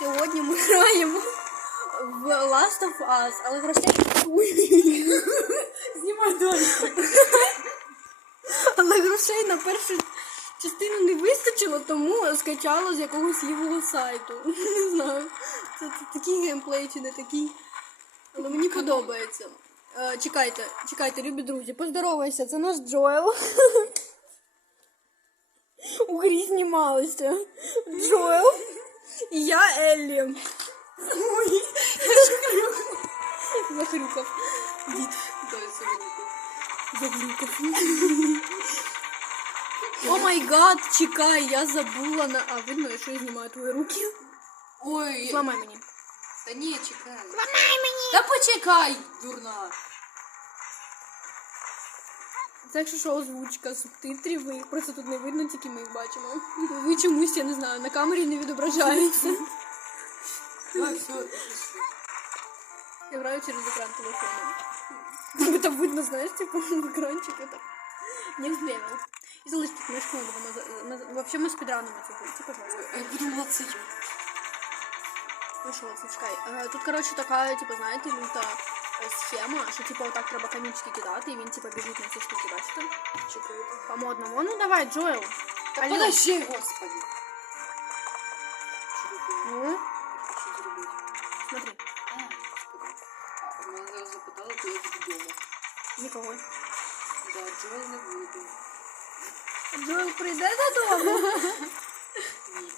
Сьогодні ми граємо в Last of Us, але грошей. Знімай далі. Але грошей на першу частину не вистачило, тому скачала з якогось лівого сайту. Не знаю. Це, це такий геймплей чи не такий. Але мені подобається. Е, чекайте, чекайте, любі друзі, поздоровайся, це наш Джоел. У грі знімалися. Джоел. І я Еллі. Ой, Захрюкав. Дід. Загрюкав. О май гад, чекай, я забула на. А, видно, що я знімаю твої руки. Ой, Зламай мені. та ні, чекай. Зламай мені! Та почекай, дурна. Це якщо що озвучка, субтитрів, ви їх просто тут не видно, тільки ми їх бачимо. Ви чомусь, я не знаю, на камері не відображається. Давай, все. Я граю через екран телефону. Как будто видно, знаешь, типа в экранчике так. Не взглянул. И залишь тут мешку надо было за- на- Вообще мы спидраном эту пойти, пожалуйста. Я подумала, це я. Ну що, це чекай. Е, Тут, коротше, така, типу, знаєте, люта е, схема, що типу отак треба камінчики кидати, і він типу біжить на ці штуки, бачите? Чекай. По модному. Ну давай, Джоел. Та Алло. подожди, господи. Що робити? Ну, Що зробити? смотри. А, господи. А, Мене зараз запитали, то я вдома. Нікого. Да, Джоел не вийде. Джоел прийде додому. Ні.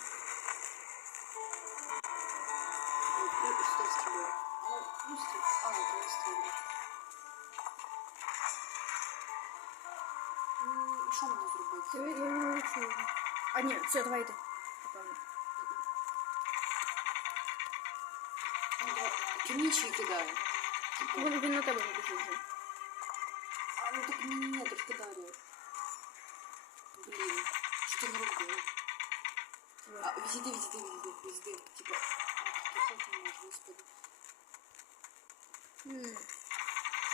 А, ну стріляє. А, то я стріляю. Ну, і що мені зробити? Я- я не чую. А ні, все, давай йди. Напевно. Ну, да. Кирничі кидаю. Типу, Він, він на тебе не біжить вже. А, ну так ні, ні, трошки далі. Блін, що ти не робив? А, відійди, відійди, відійди, відійди.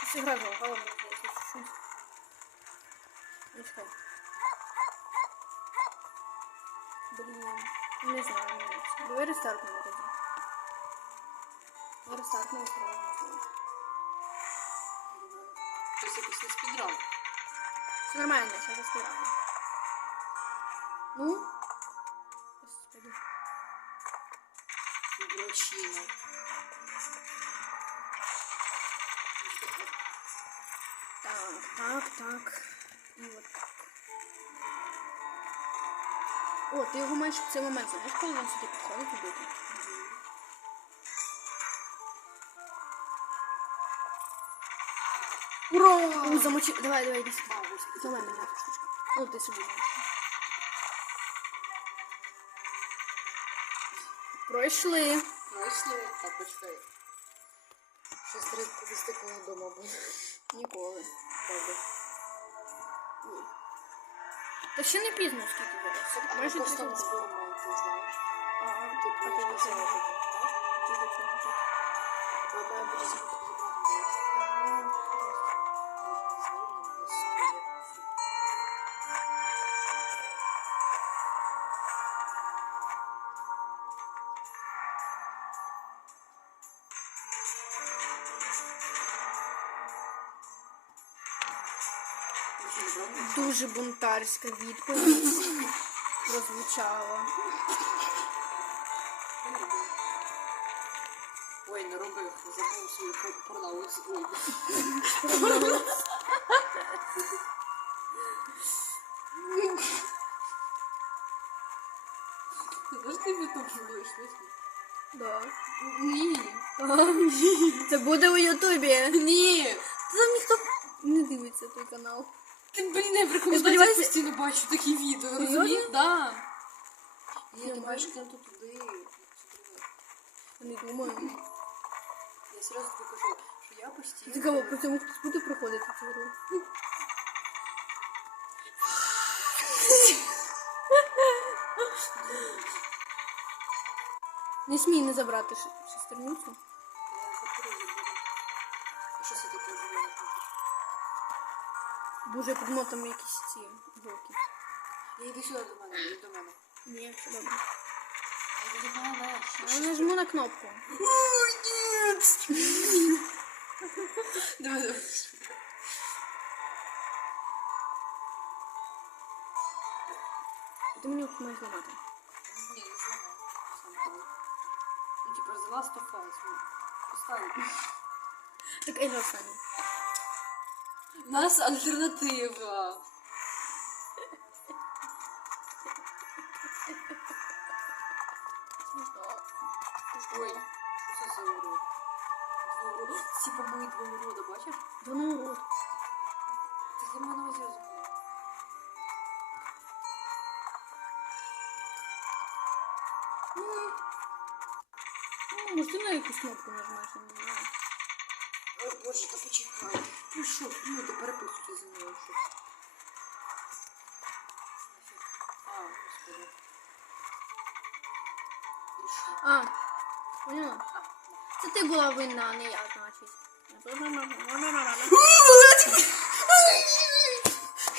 Щось ігра залагала, мені здається, що щось. Ну, чекай. Блін, не знаю, не знаю. Давай рестартнемо тоді. Я рестартнула сразу, не знаю. Щось якось не спідран. Все нормально, сейчас разбираем. Ну? Господи. Дрочина. Так, так, так. І от так. О, ти його маєш в цей момент, знаєш, коли він сюди підходить убити? Ура! У, замочи. Давай, давай. А, господи. Давай меня эту штучку. Ну, ты собі можеш. Пройшли. Пройшли. Так, почекай. Щось рибку вистикнула вдома буде. Ніколи. Правда. Ой. Та ще не пізно, скільки зараз. А ми Майже просто на 30 збору маємо, ти знаєш. Ага. Тут А ти можна до чого? взяти, так? Ти до чого тут? Бо має бути забрати Дуже не брали? Дуже бунтарська відповідь прозвучала. Ой, не робив, забув свою пор- порнаву. Ой. Ти знаєш, ти в ютуб будеш вийшли? Да. Ні. Це буде у Ютубі. Ні. Там ніхто не дивиться той канал. Ти, блін, я в рекомендації сподіваюся- постійно бачу такі відео, розумієш? Да. Я маєш бачу. кинути туди. Не думаю. Я серйозно тобі кажу, що я постійно... Цікаво, по цьому хтось буде проходити цю гру. Не смій не забрати шестерницю. Я заберу. А що це таке? Боже, під мотом якісь ці голки. Ні, Іди сюди до мене, іди до мене. Ні, все добре. Іди до мене, що? Я нажму на кнопку. Ой, нет! Давай, давай. Ти мені маєш зламати. Не, не сломал. Сам давай. Ну, типа, The Last of Us. ну, Поставь. Так Еля останній. У нас альтернатива. Ой, що це за урод? Два урода. Всі помої два урода, бачиш? Да ну урод. Ти за мене на увазі розумієш? Ну, може ти на якусь кнопку нажмеш, я не знаю. Ой, боже, та почекай. Ну що, ну ти переписуйте за мною, що. А, господи. І що? А, поняла? Це ти була винна, а не я, значить.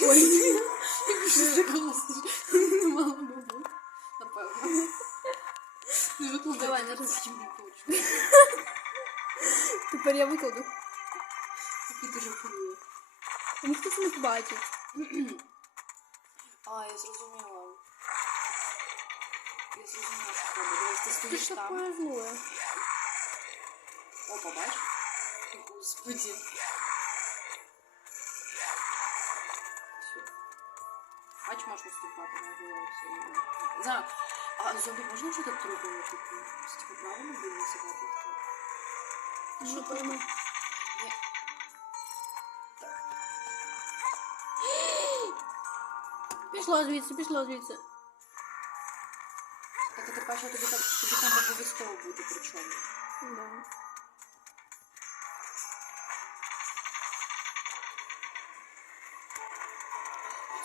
Ой, що ти голосиш? Мало бабу. Напевно. Не викладай. Давай, не хочу. Тепер я викладу. Який ти жахливий. Ніхто це не побачить. А, я зрозуміла. Я зрозуміла, що треба. Дивись, ти Ти стоїш ж там. такое злое. Опа, бач? Господи. Все. Бач, можеш наступати на голову все. Знаю. А зомбі можна вже так трупами, типу? Типу, правильно буде називати їх так? Та Ну, що пойму. Ні. Пішла звідси, пішла звідси. Так а ти бачиш, тобі там, тобі там обов'язково бути причому. Да.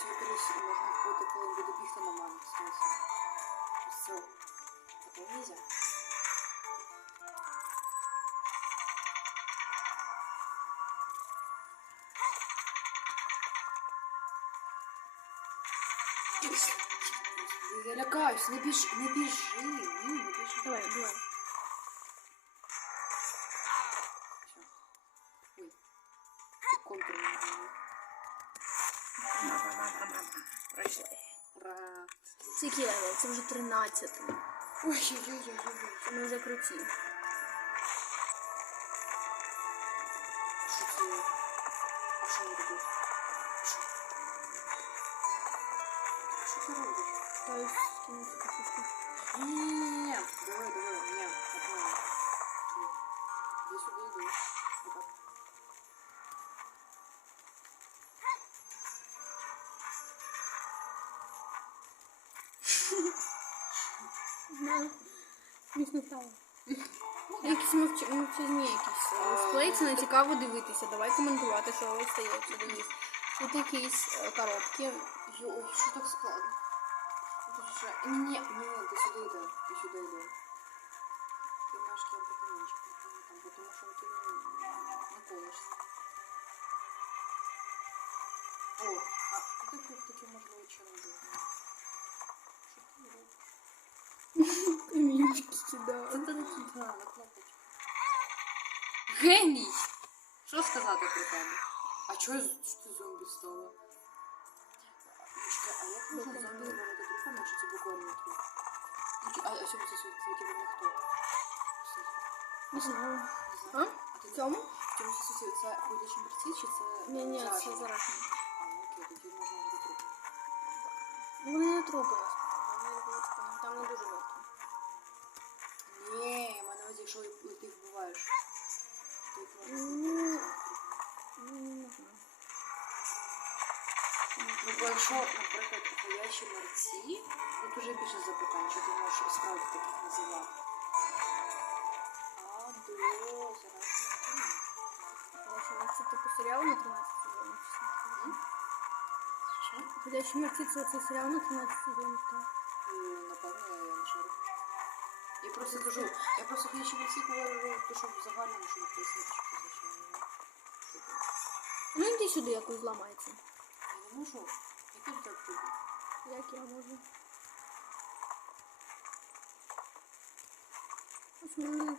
Цього колись можна вбити, коли буде бігти на маму. Смисл. Все. Такого нельзя. Я лякаюсь, не біжи, не біжи, ні, не біжи. Давай, давай. Все. Ой. Тут контур не було. Пройшли. Ура. Це який левел? Це вже 13. Ой-ой-ой-ой-ой. Це ми вже круті. Що це? А що не робити? пытаюсь скинуть какие-то. Нет, давай, давай, у меня одна. Я сюда так. Не стало. Якісь мовчазні якісь. Е, Сплейці на цікаво дивитися. Давай коментувати, що ви стається. Тут якісь е, коробки. Йо, що так складно. Тут вже... Ні, ні, ні, ти сюди йди. Ти сюди йди. Ти ножки апартаментчик там, тому що ти не, не колишся. О, а ти тут таке можливо чи робити? Що ти робиш? Камінчики сюди. Це ти не туди, на кнопочку. Геній! Що сказати про тебе? А чого ж ти зомбі стала? Мішка, а як можна зомбі вважати трупами, якщо це буквально труп? Ну, чи- А, а чому це світ- світі вони хто? Кстати, Не знаю. Не А? знаю. А ти В цьому? В цьому світі це ходячі мерці, чи це Ні, ні, це заражені? заражені. А, ну окей, тоді можна вже трупи. Ну, Вони не трупи насправді. Вони були такі- там не дуже мертві. Ні, я маю на увазі, якщо ти їх вбиваєш, то їх можна Ну, вбивати. Ну, бо якщо, наприклад, ходячі мерці, тут уже більше запитань, що ти можеш справді таких називати. А, до, зараз. Це типу серіал на 13 сезонів. Що? Ходячі мерці це цей серіал на 13 сезонів, так. Ну, напевно, я не шарю. Я просто кажу, я просто ходячі мерці говорю, то, що в загальному, щоб пояснити, що це Ну йди сюди якось зламається. Можу. Який так буде? Як я можу? Щось мене не